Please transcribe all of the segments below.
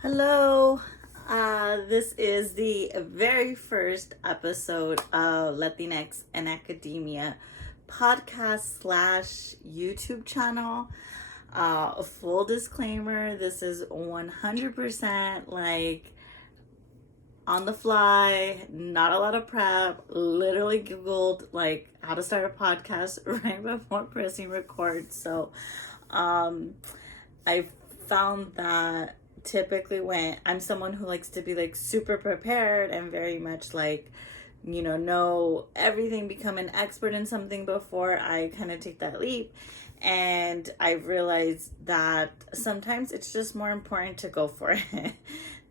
Hello. This is the very first episode of Latinx and Academia podcast slash YouTube channel. A full disclaimer, this is 100% like on the fly, not a lot of prep. Literally Googled like how to start a podcast right before pressing record. So I found that typically when I'm someone who likes to be like super prepared and very much like, know everything, become an expert in something before I kind of take that leap. And I've realized that sometimes it's just more important to go for it.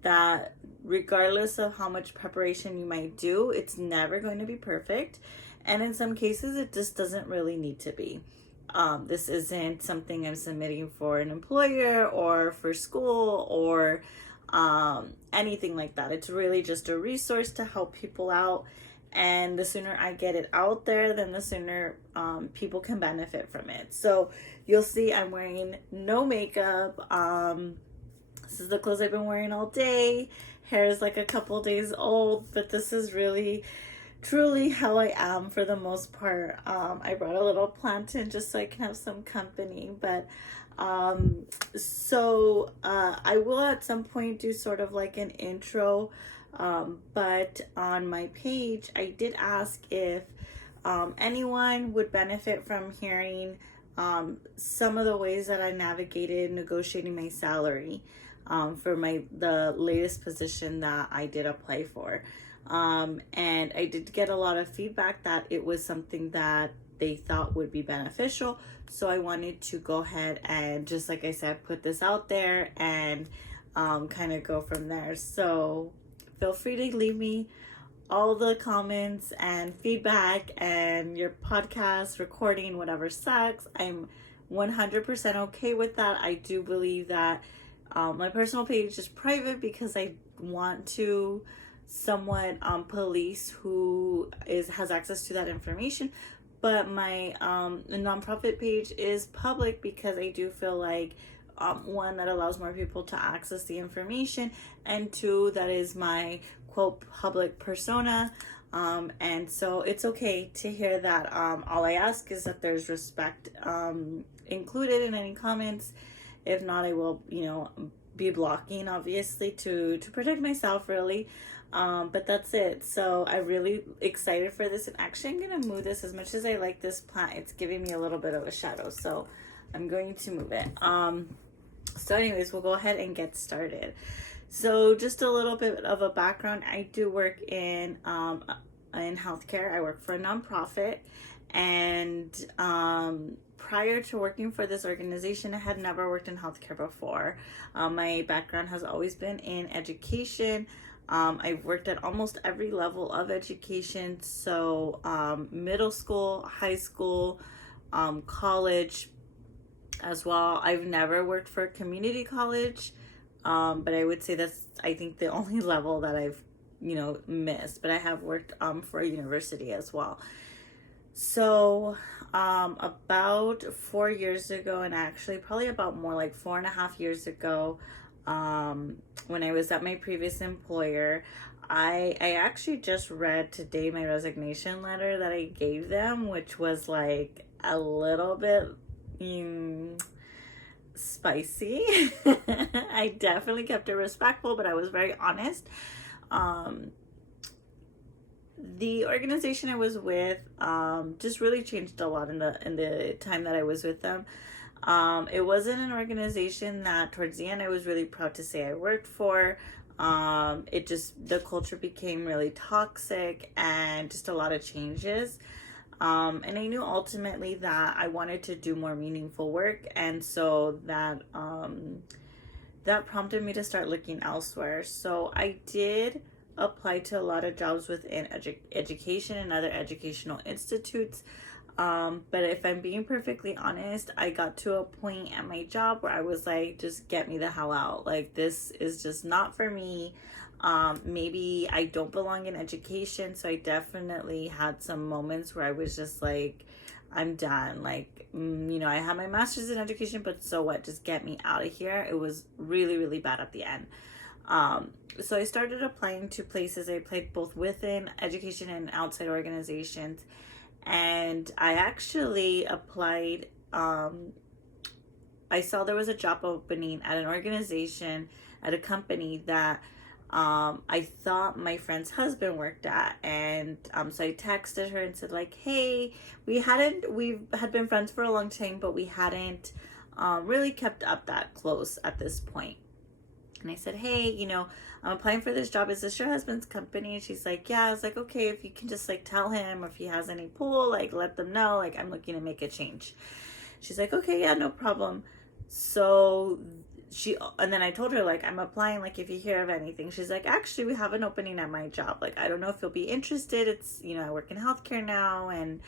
That regardless of how much preparation you might do, it's never going to be perfect. And in some cases, it just doesn't really need to be. This isn't something I'm submitting for an employer or for school or anything like that. It's really just a resource to help people out. And the sooner I get it out there, then the sooner people can benefit from it. So you'll see I'm wearing no makeup. This is the clothes I've been wearing all day. Hair is like a couple days old, but this is really truly how I am for the most part. I brought a little plant in just so I can have some company, but I will at some point do sort of like an intro, but on my page I did ask if anyone would benefit from hearing some of the ways that I navigated negotiating my salary for the latest position that I did apply for. And I did get a lot of feedback that it was something that they thought would be beneficial. So I wanted to go ahead and, just like I said, put this out there and kind of go from there. So feel free to leave me all the comments and feedback, and your podcast recording, whatever sucks. I'm 100% okay with that. I do believe that my personal page is private because I want to somewhat police who has access to that information, but my nonprofit page is public because I do feel like one, that allows more people to access the information, and two, that is my quote public persona, and so it's okay to hear that. All I ask is that there's respect included in any comments. If not, I will be blocking, obviously, to protect myself, really. But that's it. So I'm really excited for this. And actually, I'm going to move this. As much as I like this plant, it's giving me a little bit of a shadow. So I'm going to move it. So anyways, we'll go ahead and get started. So just a little bit of a background. I do work in healthcare. I work for a nonprofit. And prior to working for this organization, I had never worked in healthcare before. My background has always been in education. I've worked at almost every level of education, so middle school, high school, college as well. I've never worked for a community college, but I would say that's, I think, the only level that I've, missed. But I have worked for a university as well. So about 4 years ago, and actually probably about more like 4.5 years ago, when I was at my previous employer, I actually just read today my resignation letter that I gave them, which was like a little bit spicy. I definitely kept it respectful, but I was very honest. The organization I was with just really changed a lot in the time that I was with them. It wasn't an organization that towards the end I was really proud to say I worked for. The culture became really toxic and just a lot of changes. And I knew ultimately that I wanted to do more meaningful work. And so that prompted me to start looking elsewhere. So I did apply to a lot of jobs within education and other educational institutes. But if I'm being perfectly honest, I got to a point at my job where I was like, just get me the hell out. Like, this is just not for me. Maybe I don't belong in education. So I definitely had some moments where I was just like, I'm done. Like, I had my master's in education, but so what? Just get me out of here. It was really, really bad at the end. So I started applying to places. I applied both within education and outside organizations. And I actually applied, I saw there was a job opening at an organization, at a company that I thought my friend's husband worked at. And so I texted her and said, like, hey, we had been friends for a long time, but we hadn't really kept up that close at this point. And I said, hey, I'm applying for this job. Is this your husband's company? And she's like, yeah. I was like, okay, if you can just like tell him, or if he has any pull, like let them know, like I'm looking to make a change. She's like, okay, yeah, no problem. So and then I told her, like, I'm applying, like if you hear of anything. She's like, actually, we have an opening at my job. Like, I don't know if you'll be interested. It's, I work in healthcare now. And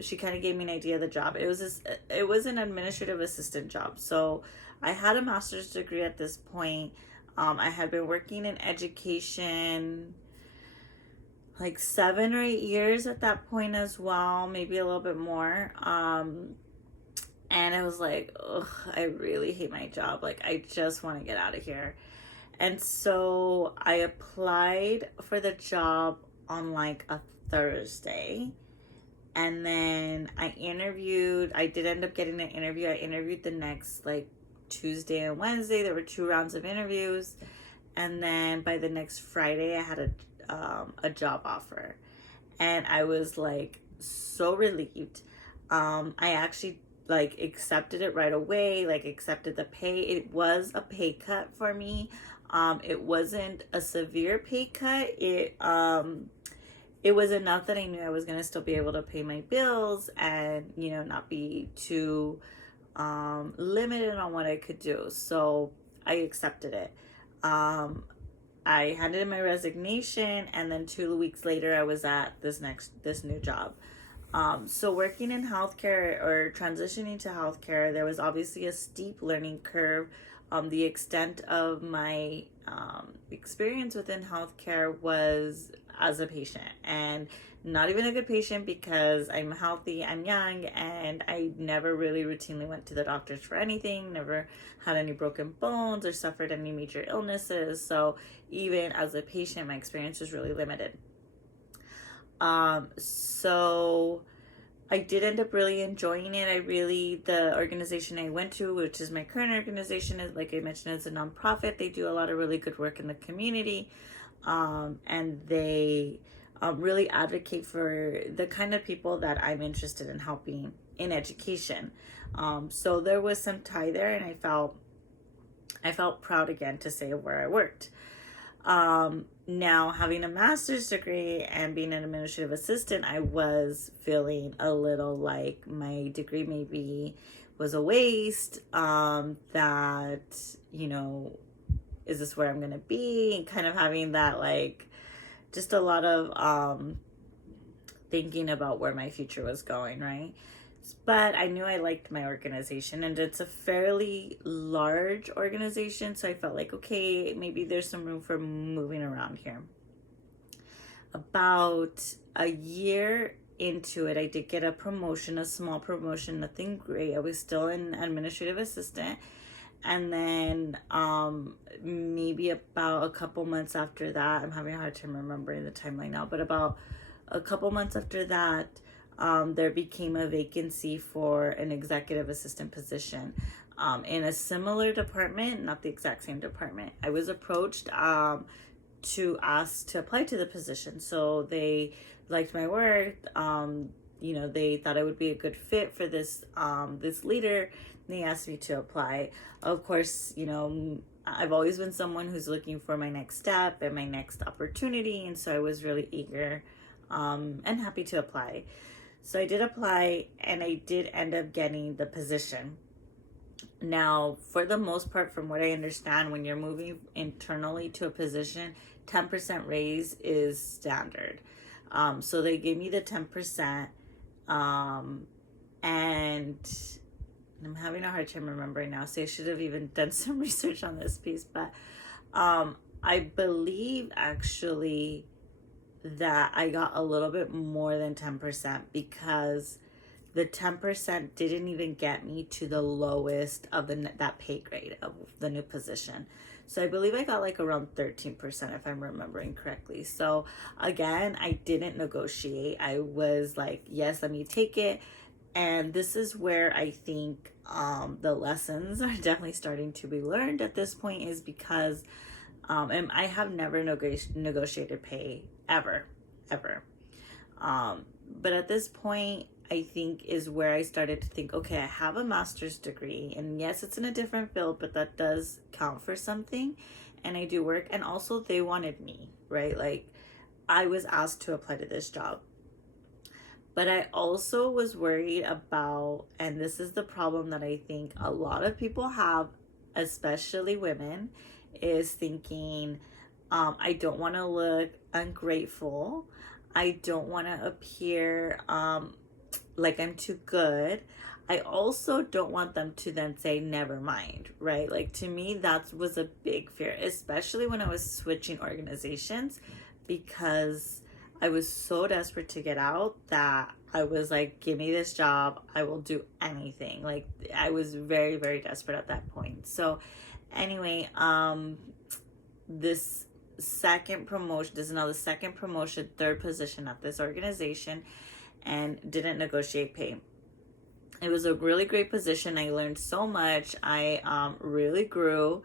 she kind of gave me an idea of the job. It was an administrative assistant job. So I had a master's degree at this point. I had been working in education like 7 or 8 years at that point as well, maybe a little bit more. And I was like, ugh, I really hate my job. Like, I just want to get out of here. And so I applied for the job on like a Thursday. And then I did end up getting an interview. I interviewed the next like Tuesday and Wednesday. There were 2 rounds of interviews. And then by the next Friday, I had a job offer. And I was like so relieved. I actually like accepted it right away, like accepted the pay. It was a pay cut for me. It wasn't a severe pay cut. It was enough that I knew I was going to still be able to pay my bills and, not be too limited on what I could do. So I accepted it. I handed in my resignation, and then 2 weeks later I was at this new job. So working in healthcare, or transitioning to healthcare, there was obviously a steep learning curve. The extent of my experience within healthcare was as a patient, and not even a good patient, because I'm healthy, I'm young, and I never really routinely went to the doctors for anything, never had any broken bones or suffered any major illnesses. So even as a patient, my experience was really limited. So I did end up really enjoying it. The organization I went to, which is my current organization, is, like I mentioned, it's a nonprofit. They do a lot of really good work in the community. And they really advocate for the kind of people that I'm interested in helping in education. So there was some tie there, and I felt proud again to say where I worked. Now, having a master's degree and being an administrative assistant, I was feeling a little like my degree maybe was a waste, that, is this where I'm going to be? And kind of having that, like, just a lot of thinking about where my future was going, right? But I knew I liked my organization, and it's a fairly large organization, so I felt like, okay, maybe there's some room for moving around here. About a year into it, I did get a promotion, a small promotion, nothing great. I was still an administrative assistant. And then maybe about a couple months after that, I'm having a hard time remembering the timeline now, but about a couple months after that, there became a vacancy for an executive assistant position in a similar department, not the exact same department. I was approached to ask to apply to the position. So they liked my work. They thought I would be a good fit for this leader. They asked me to apply. Of course, I've always been someone who's looking for my next step and my next opportunity. And so I was really eager and happy to apply. So I did apply, and I did end up getting the position. Now, for the most part, from what I understand, when you're moving internally to a position, 10% raise is standard. So they gave me the 10%, and I'm having a hard time remembering now, so I should have even done some research on this piece. But I believe actually that I got a little bit more than 10%, because the 10% didn't even get me to the lowest of that pay grade of the new position. So I believe I got like around 13% if I'm remembering correctly. So again, I didn't negotiate. I was like, yes, let me take it. And this is where I think the lessons are definitely starting to be learned at this point, is because and I have never negotiated pay ever, ever. But at this point, I think is where I started to think, okay, I have a master's degree, and yes, it's in a different field, but that does count for something, and I do work. And also, they wanted me, right? Like, I was asked to apply to this job. But I also was worried about, and this is the problem that I think a lot of people have, especially women, is thinking, I don't want to look ungrateful. I don't want to appear like I'm too good. I also don't want them to then say, never mind, right? Like, to me, that was a big fear, especially when I was switching organizations, because I was so desperate to get out that I was like, give me this job. I will do anything. Like, I was very, very desperate at that point. So anyway, this is now the second promotion, third position at this organization, and didn't negotiate pay. It was a really great position. I learned so much. I really grew,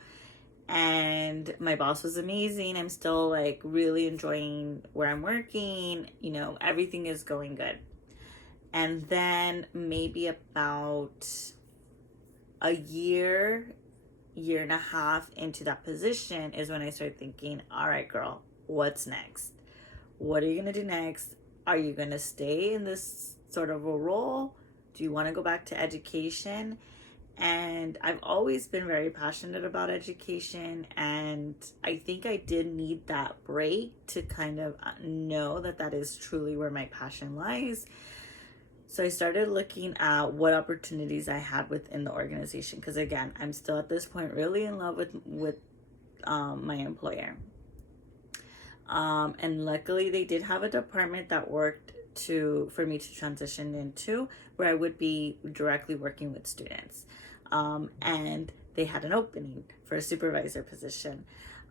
and my boss was amazing. I'm still like really enjoying where I'm working. Everything is going good. And then maybe about a year and a half into that position is when I started thinking, all right, girl, what's next? What are you going to do next? Are you going to stay in this sort of a role? Do you want to go back to education? And I've always been very passionate about education, and I think I did need that break to kind of know that that is truly where my passion lies. So I started looking at what opportunities I had within the organization, because again, I'm still at this point really in love with my employer. And luckily they did have a department that worked for me to transition into, where I would be directly working with students. And they had an opening for a supervisor position.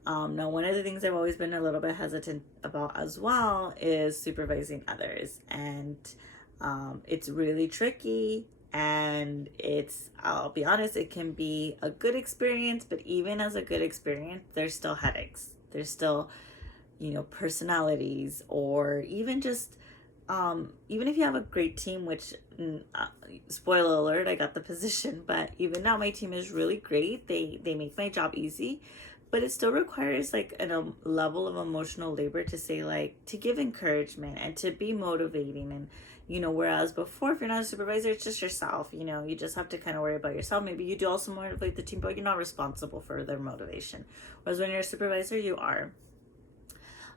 Now, one of the things I've always been a little bit hesitant about as well is supervising others. And it's really tricky, and I'll be honest, it can be a good experience, but even as a good experience, there's still headaches. There's still, personalities, or even just, even if you have a great team, which, spoiler alert, I got the position, but even now my team is really great. They make my job easy, but it still requires like a level of emotional labor to say, like, to give encouragement and to be motivating. And whereas before, if you're not a supervisor, it's just yourself. You just have to kind of worry about yourself. Maybe you do also motivate the team, but you're not responsible for their motivation. Whereas when you're a supervisor, you are.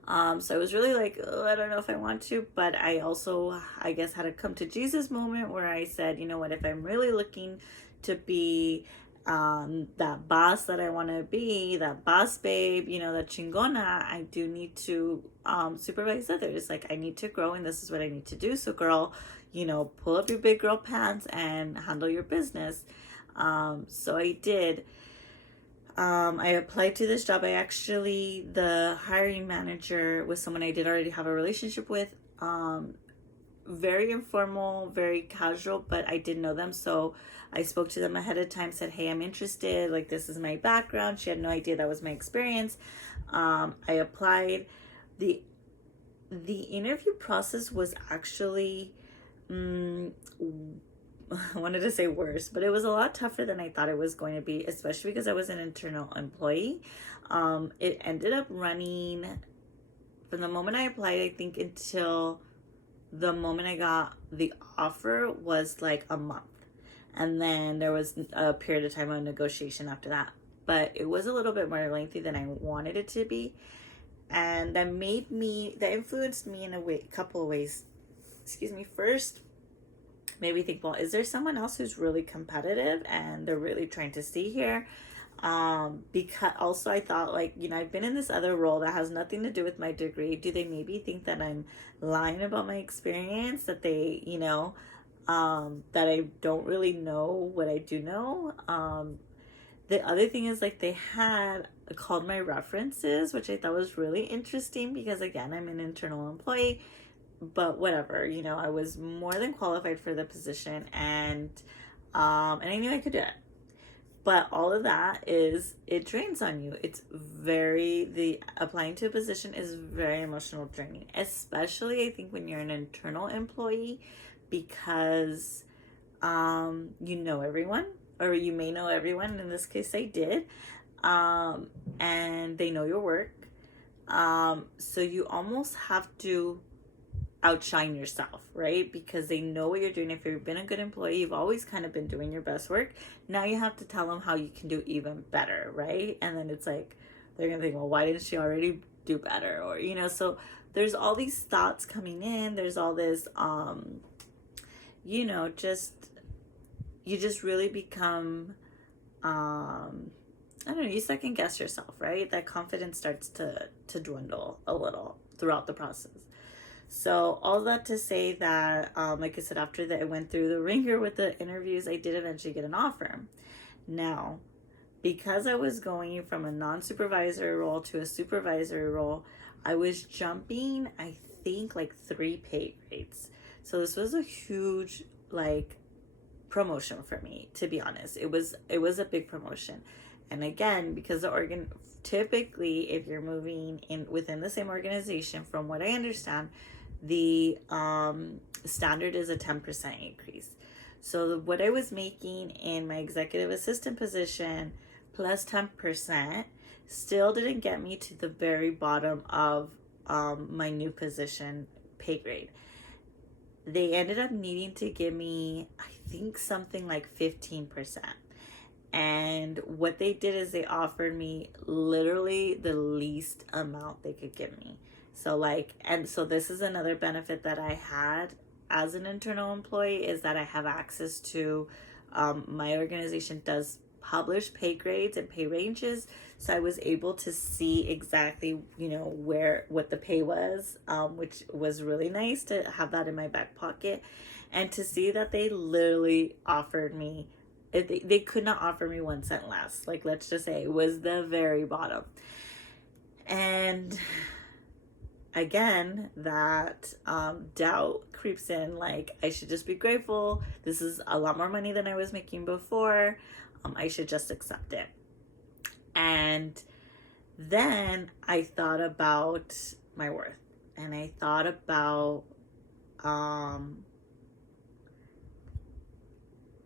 So I was really like, oh, I don't know if I want to, but I also, I guess, had a come to Jesus moment where I said, you know what, if I'm really looking to be that boss that I want to be, that boss babe, that chingona, I do need to supervise others. Like, I need to grow, and this is what I need to do. So girl, pull up your big girl pants and handle your business. So I did. I applied to this job. The hiring manager was someone I did already have a relationship with. Very informal, very casual, but I did know them. So I spoke to them ahead of time, said, hey, I'm interested. Like, this is my background. She had no idea that was my experience. I applied. The interview process was actually, I wanted to say worse, but it was a lot tougher than I thought it was going to be, especially because I was an internal employee. It ended up running from the moment I applied, I think, until the moment I got the offer was like a month. And then there was a period of time of negotiation after that. But it was a little bit more lengthy than I wanted it to be. And that influenced me in a couple of ways. First, maybe think, well, is there someone else who's really competitive and they're really trying to see here? Because also I thought, like, I've been in this other role that has nothing to do with my degree. Do they maybe think that I'm lying about my experience, that they, that I don't really know what I do know. The other thing is like they had called my references, which I thought was really interesting because again, I'm an internal employee, but whatever, you know, I was more than qualified for the position, and I knew I could do it. But all of that is, it drains on you. It's very, the applying to a position is very emotional draining, especially I think when you're an internal employee, because you know everyone, or you may know everyone. In this case, I did. And they know your work. So you almost have to outshine yourself, right? Because they know what you're doing. If you've been a good employee, you've always kind of been doing your best work. Now you have to tell them how you can do even better, right? And then it's like, they're going to think, well, why didn't she already do better? Or, you know, so there's all these thoughts coming in. There's all this, you know, you just really become, I don't know, you second guess yourself, right? That confidence starts to dwindle a little throughout the process. So all that to say that, like I said, after that I went through the ringer with the interviews, I did eventually get an offer. Now, because I was going from a non-supervisory role to a supervisory role, I was jumping, I think, like 3 pay grades. So this was a huge, like, promotion for me, to be honest. It was a big promotion. And again, because typically if you're moving in within the same organization, from what I understand, the standard is a 10% increase. So what I was making in my executive assistant position plus 10% still didn't get me to the very bottom of my new position pay grade. They ended up needing to give me, I think, something like 15%. And what they did is they offered me literally the least amount they could give me. So so this is another benefit that I had as an internal employee, is that I have access to, my organization does publish pay grades and pay ranges. So I was able to see exactly, you know, what the pay was, which was really nice to have that in my back pocket, and to see that they literally offered me, they could not offer me 1 cent less. Like, let's just say it was the very bottom. And again, that doubt creeps in, like, I should just be grateful. This is a lot more money than I was making before. I should just accept it. And then I thought about my worth, and I thought about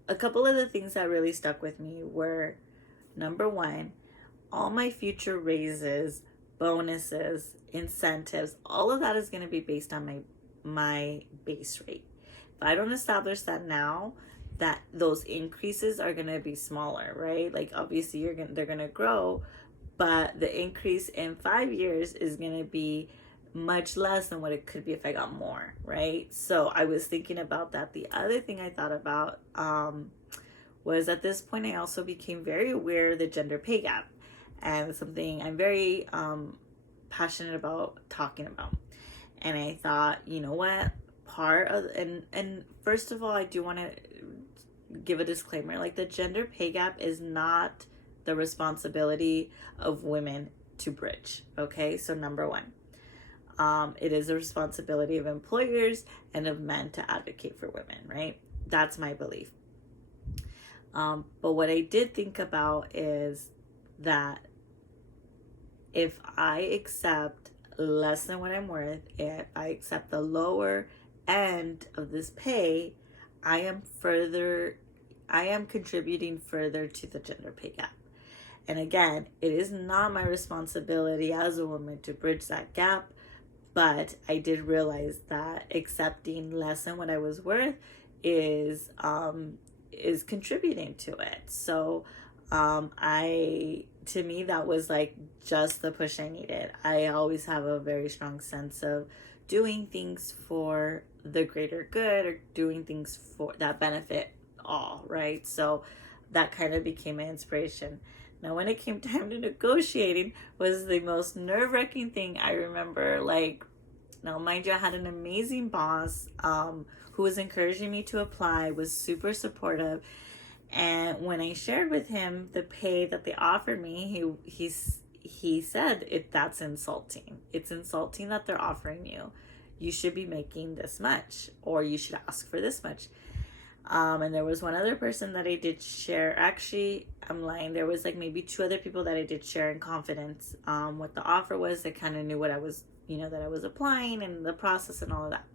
a couple of the things that really stuck with me were, number one, all my future raises, bonuses, incentives, all of that is going to be based on my base rate. If I don't establish that now, that those increases are going to be smaller, right? Like, obviously they're going to grow, but the increase in 5 years is going to be much less than what it could be if I got more, right? So I was thinking about that. The other thing I thought about was, at this point I also became very aware of the gender pay gap, and something I'm very passionate about talking about. And I thought, you know what, and first of all, I do want to give a disclaimer, like, the gender pay gap is not the responsibility of women to bridge, okay? So number one, it is a responsibility of employers and of men to advocate for women, right? That's my belief. But what I did think about is that if I accept less than what I'm worth, if I accept the lower end of this pay, I am contributing further to the gender pay gap. And again, it is not my responsibility as a woman to bridge that gap, but I did realize that accepting less than what I was worth is contributing to it. So to me, that was like just the push I needed. I always have a very strong sense of doing things for the greater good, or doing things for that benefit all, right? So that kind of became my inspiration. Now, when it came time to negotiating, was the most nerve-wracking thing I remember. Like, Now, mind you, I had an amazing boss who was encouraging me to apply, was super supportive. And when I shared with him the pay that they offered me, he said, that's insulting. It's insulting that they're offering you. You should be making this much, or you should ask for this much. And there was one other person that I did share. Actually, I'm lying. There was like maybe 2 other people that I did share in confidence what the offer was. They kind of knew what I was, that I was applying and the process and all of that.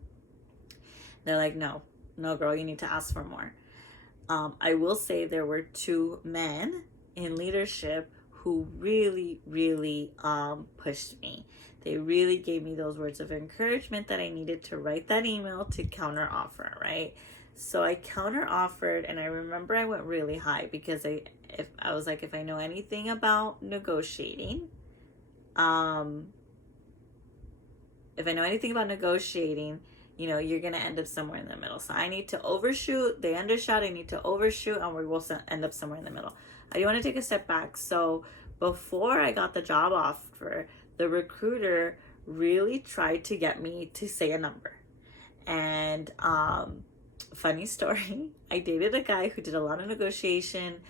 They're like, no, girl, you need to ask for more. I will say there were 2 men in leadership who really, really pushed me. They really gave me those words of encouragement that I needed to write that email to counter offer, right? So I counter offered, and I remember I went really high because I was like, if I know anything about negotiating, you're going to end up somewhere in the middle. So I need to overshoot. They undershot. I need to overshoot, and we will end up somewhere in the middle. I do want to take a step back. So before I got the job offer, the recruiter really tried to get me to say a number. And funny story, I dated a guy who did a lot of negotiation,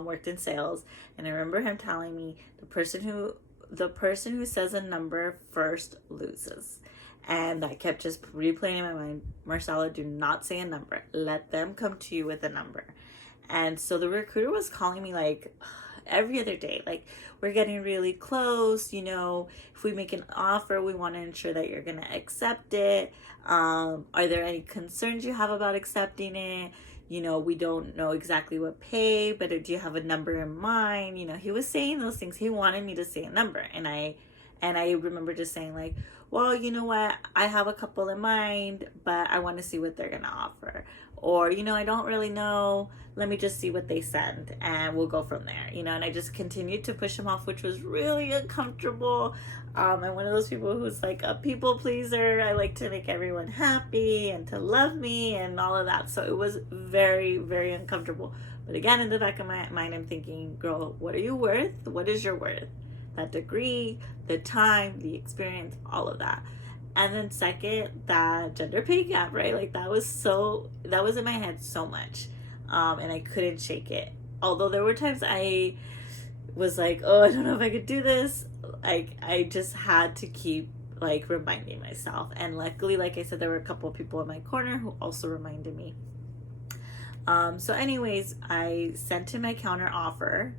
worked in sales, and I remember him telling me the person who says a number first loses. And I kept just replaying in my mind, Marcella, do not say a number. Let them come to you with a number. And so the recruiter was calling me like every other day, like, we're getting really close, if we make an offer, we want to ensure that you're going to accept it. Are there any concerns you have about accepting it? We don't know exactly what pay, but do you have a number in mind? He was saying those things. He wanted me to say a number. And I remember just saying like, well, you know what? I have a couple in mind, but I want to see what they're going to offer. Or, I don't really know. Let me just see what they send and we'll go from there, and I just continued to push him off, which was really uncomfortable. I'm one of those people who's like a people pleaser. I like to make everyone happy and to love me and all of that. So it was very, very uncomfortable. But again, in the back of my mind, I'm thinking, girl, what are you worth? What is your worth? That degree, the time, the experience, all of that. And then second, that gender pay gap, right? Like that was in my head so much. And I couldn't shake it. Although there were times I was like, oh, I don't know if I could do this. Like I just had to keep like reminding myself. And luckily, like I said, there were a couple of people in my corner who also reminded me. So anyways, I sent him my counter offer.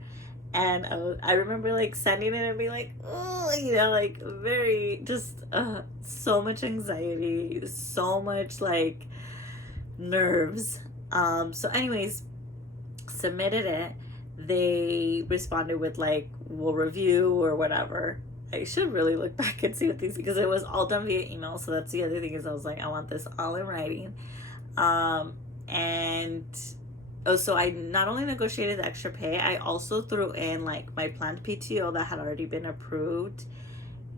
And I remember like sending it and being like, oh, like very just so much anxiety, so much like nerves. So anyways, submitted it. They responded with like, we'll review or whatever. I should really look back and see what these, because it was all done via email. So that's the other thing, is I was like, I want this all in writing. So I not only negotiated the extra pay, I also threw in like my planned PTO that had already been approved.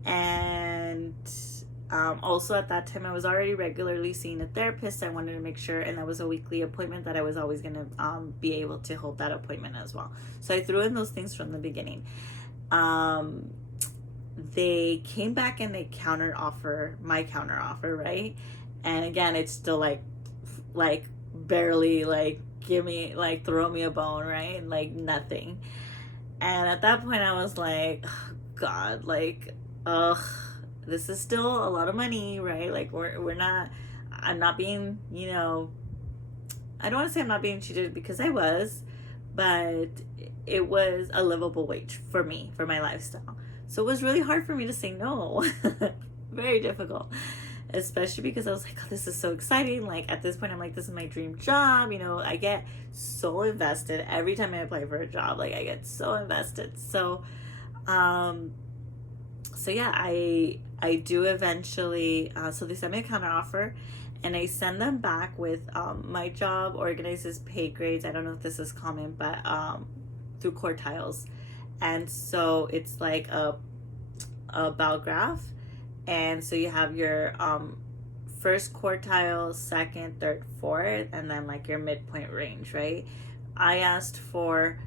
And also at that time, I was already regularly seeing a therapist. I wanted to make sure, and that was a weekly appointment, that I was always going to be able to hold that appointment as well. So I threw in those things from the beginning. They came back and they my counter offer, right? And again, it's still like barely like throw me a bone, right? Like nothing. And at that point I was like, oh, God, like, ugh, this is still a lot of money, right? Like I'm not being, I don't want to say I'm not being cheated, because I was, but it was a livable wage for me, for my lifestyle. So it was really hard for me to say no. Very difficult. Especially because I was like, oh, this is so exciting. Like at this point, I'm like, this is my dream job. I get so invested every time I apply for a job. Like I get so invested. So yeah, I do eventually. So they send me a counter offer, and I send them back with my job organizes pay grades. I don't know if this is common, but through quartiles, and so it's like a bell graph. And so you have your first quartile, second, third, fourth, and then like your midpoint range, right? I asked for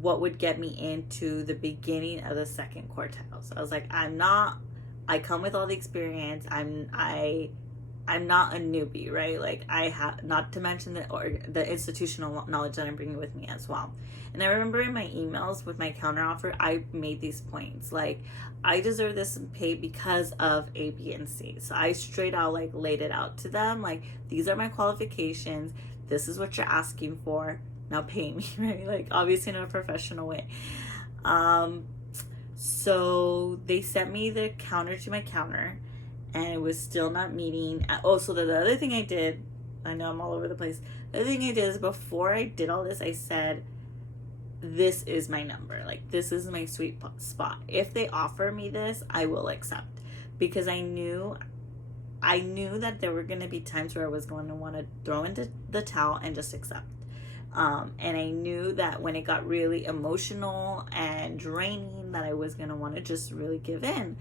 what would get me into the beginning of the second quartile. So I was like, I'm not I come with all the experience. I'm not a newbie, right? Like, I have, not to mention the institutional knowledge that I'm bringing with me as well. And I remember in my emails with my counteroffer, I made these points like, I deserve this pay because of A, B, and C. So I straight out like laid it out to them, like, these are my qualifications. This is what you're asking for. Now pay me, right? Like, obviously in a professional way. So they sent me the counter to my counter, and it was still not meeting. Oh, so the other thing I did, I know I'm all over the place. The other thing I did is, before I did all this, I said, this is my number. Like, this is my sweet spot. If they offer me this, I will accept. Because I knew that there were going to be times where I was going to want to throw into the towel and just accept. And I knew that when it got really emotional and draining, that I was going to want to just really give in.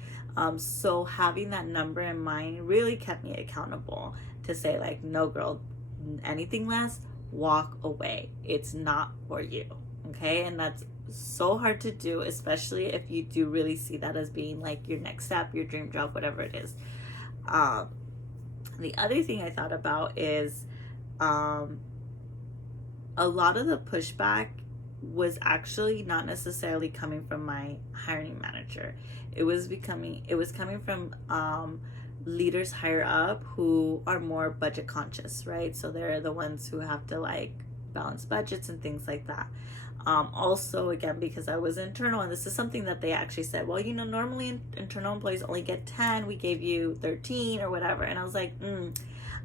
So having that number in mind really kept me accountable to say, like, no, girl, anything less, walk away. It's not for you. Okay. And that's so hard to do, especially if you do really see that as being like your next step, your dream job, whatever it is. The other thing I thought about is, a lot of the pushback was actually not necessarily coming from my hiring manager. It was coming from leaders higher up who are more budget conscious, right? So they're the ones who have to like balance budgets and things like that. Also, again, because I was internal, and this is something that they actually said, well, normally internal employees only get 10, we gave you 13 or whatever. And I was like,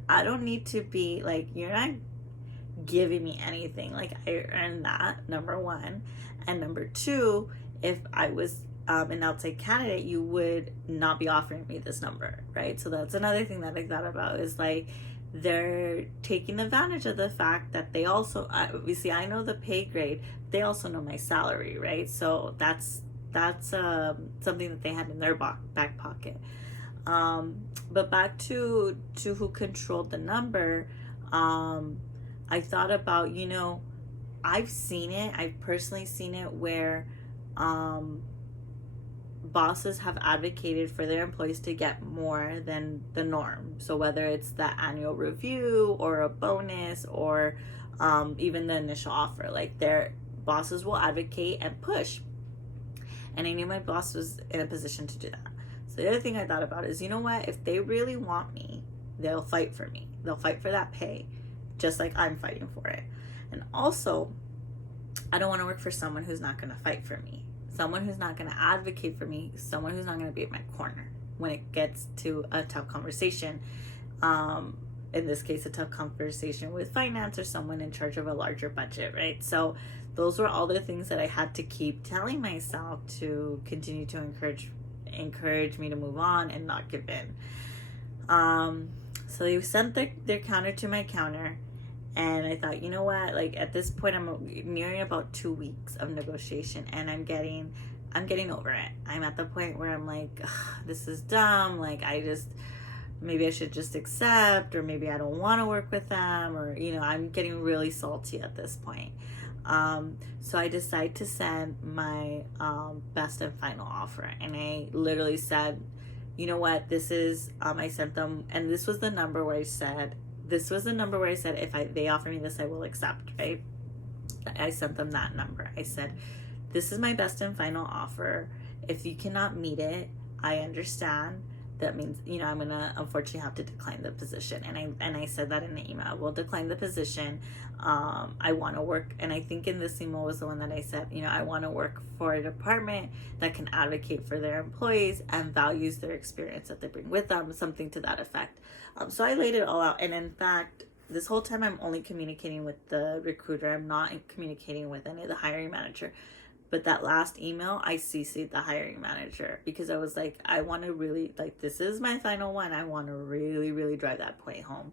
I don't need to be like, you're not giving me anything. Like, I earned that, number one. And number two, if I was an outside candidate, you would not be offering me this number, right? So that's another thing that I thought about, is like, they're taking advantage of the fact that they also, obviously I know the pay grade, they also know my salary, right? So that's something that they had in their back pocket. But back to who controlled the number, I thought about, I've seen it. I've personally seen it where bosses have advocated for their employees to get more than the norm. So whether it's the annual review or a bonus or even the initial offer, like, their bosses will advocate and push. And I knew my boss was in a position to do that. So the other thing I thought about is, you know what? If they really want me, they'll fight for me. They'll fight for that pay, just like I'm fighting for it. And also, I don't want to work for someone who's not going to fight for me, someone who's not going to advocate for me, someone who's not going to be at my corner when it gets to a tough conversation. In this case, a tough conversation with finance or someone in charge of a larger budget, right? So those were all the things that I had to keep telling myself to continue to encourage me to move on and not give in. So they sent their counter to my counter, and I thought, you know what, like, at this point I'm nearing about 2 weeks of negotiation, and I'm getting over it. I'm at the point where I'm like, this is dumb. Like, maybe I should just accept, or maybe I don't want to work with them, or, I'm getting really salty at this point. So I decided to send my best and final offer, and I literally said, you know what, this is, I sent them, and this was the number where I said, if they offer me this, I will accept, right? I sent them that number. I said, this is my best and final offer. If you cannot meet it, I understand. That means, I'm gonna unfortunately have to decline the position. And I said that in the email. I will decline the position. I want to work, and I think in this email was the one that I said, I want to work for a department that can advocate for their employees and values their experience that they bring with them, something to that effect. So I laid it all out. And in fact, this whole time I'm only communicating with the recruiter. I'm not communicating with any of the hiring manager. But that last email, I CC'd the hiring manager, because I was like, I want to really, like, this is my final one. I want to really, really drive that point home.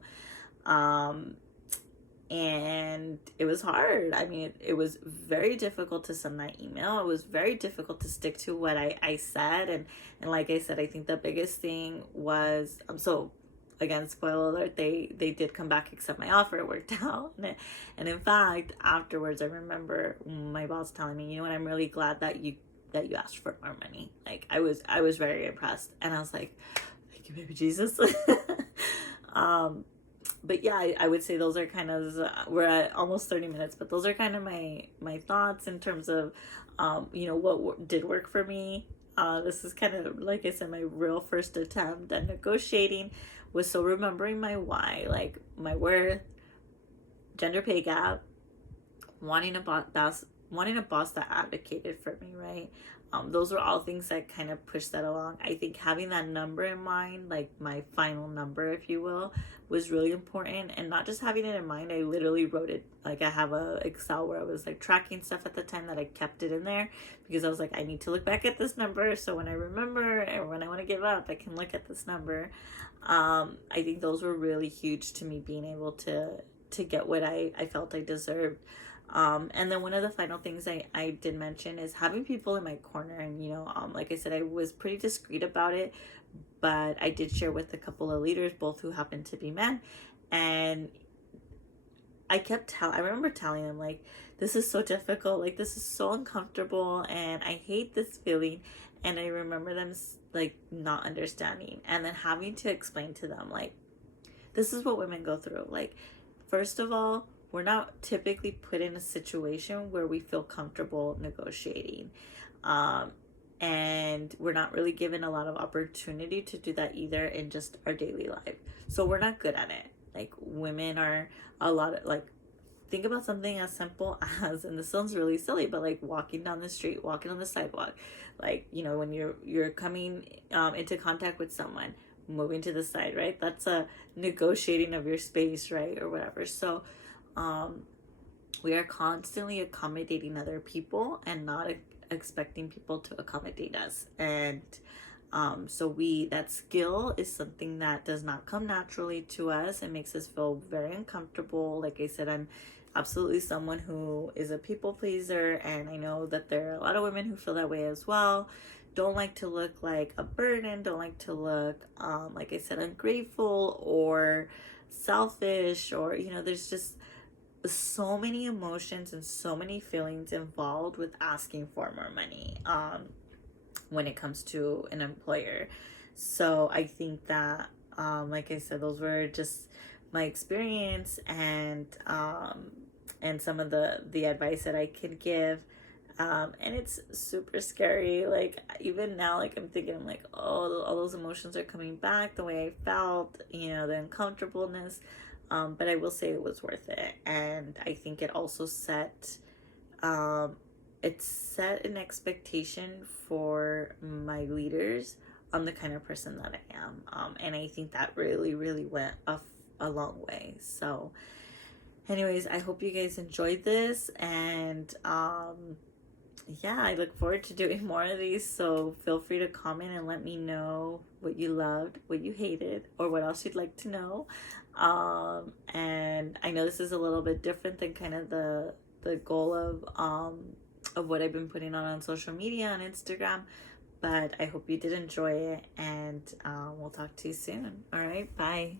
And it was hard. I mean, it was very difficult to send that email. It was very difficult to stick to what I said. And like I said, I think the biggest thing was, again, spoiler alert, they did come back, accept my offer. It worked out. And in fact, afterwards, I remember my boss telling me, you know what, I'm really glad that that you asked for more money. Like, I was very impressed, and I was like, thank you, baby Jesus. But yeah, I would say those are kind of, we're at almost 30 minutes, but those are kind of my thoughts in terms of, what did work for me. This is kind of, like I said, my real first attempt at negotiating, was so remembering my why, like my worth, gender pay gap, wanting a boss that advocated for me, right? Those were all things that kind of pushed that along. I think having that number in mind, like my final number, if you will, was really important. And not just having it in mind, I literally wrote it. Like, I have a Excel where I was like tracking stuff at the time, that I kept it in there, because I was like, I need to look back at this number, so when I remember and when I want to give up, I can look at this number. I think those were really huge to me, being able to get what I felt I deserved. And then one of the final things I did mention is having people in my corner. And, like I said, I was pretty discreet about it, but I did share with a couple of leaders, both who happened to be men. And I remember telling them, like, this is so difficult, like, this is so uncomfortable, and I hate this feeling. And I remember them, like, not understanding, and then having to explain to them, like, this is what women go through. Like, first of all, we're not typically put in a situation where we feel comfortable negotiating. And we're not really given a lot of opportunity to do that either in just our daily life. So we're not good at it. Like, women are like, think about something as simple as, and this sounds really silly, but like walking down the street, walking on the sidewalk, like, when you're coming into contact with someone, moving to the side, right? That's a negotiating of your space, right? Or whatever. So we are constantly accommodating other people and not expecting people to accommodate us. And so that skill is something that does not come naturally to us. It makes us feel very uncomfortable. Like I said, I'm absolutely someone who is a people pleaser, and I know that there are a lot of women who feel that way as well. Don't like to look like a burden, don't like to look, like I said, ungrateful or selfish, or, there's just so many emotions and so many feelings involved with asking for more money when it comes to an employer. So I think that, like I said, those were just my experience, and some of the advice that I could give. And it's super scary. Like, even now, like, I'm thinking, I'm like, oh, all those emotions are coming back, the way I felt, the uncomfortableness. But I will say it was worth it. And I think it also set an expectation for my leaders on the kind of person that I am. And I think that really, really went a long way. So anyways, I hope you guys enjoyed this. And yeah, I look forward to doing more of these. So feel free to comment and let me know what you loved, what you hated, or what else you'd like to know. And I know this is a little bit different than kind of the goal of what I've been putting on social media, on Instagram, but I hope you did enjoy it, and we'll talk to you soon. All right, bye.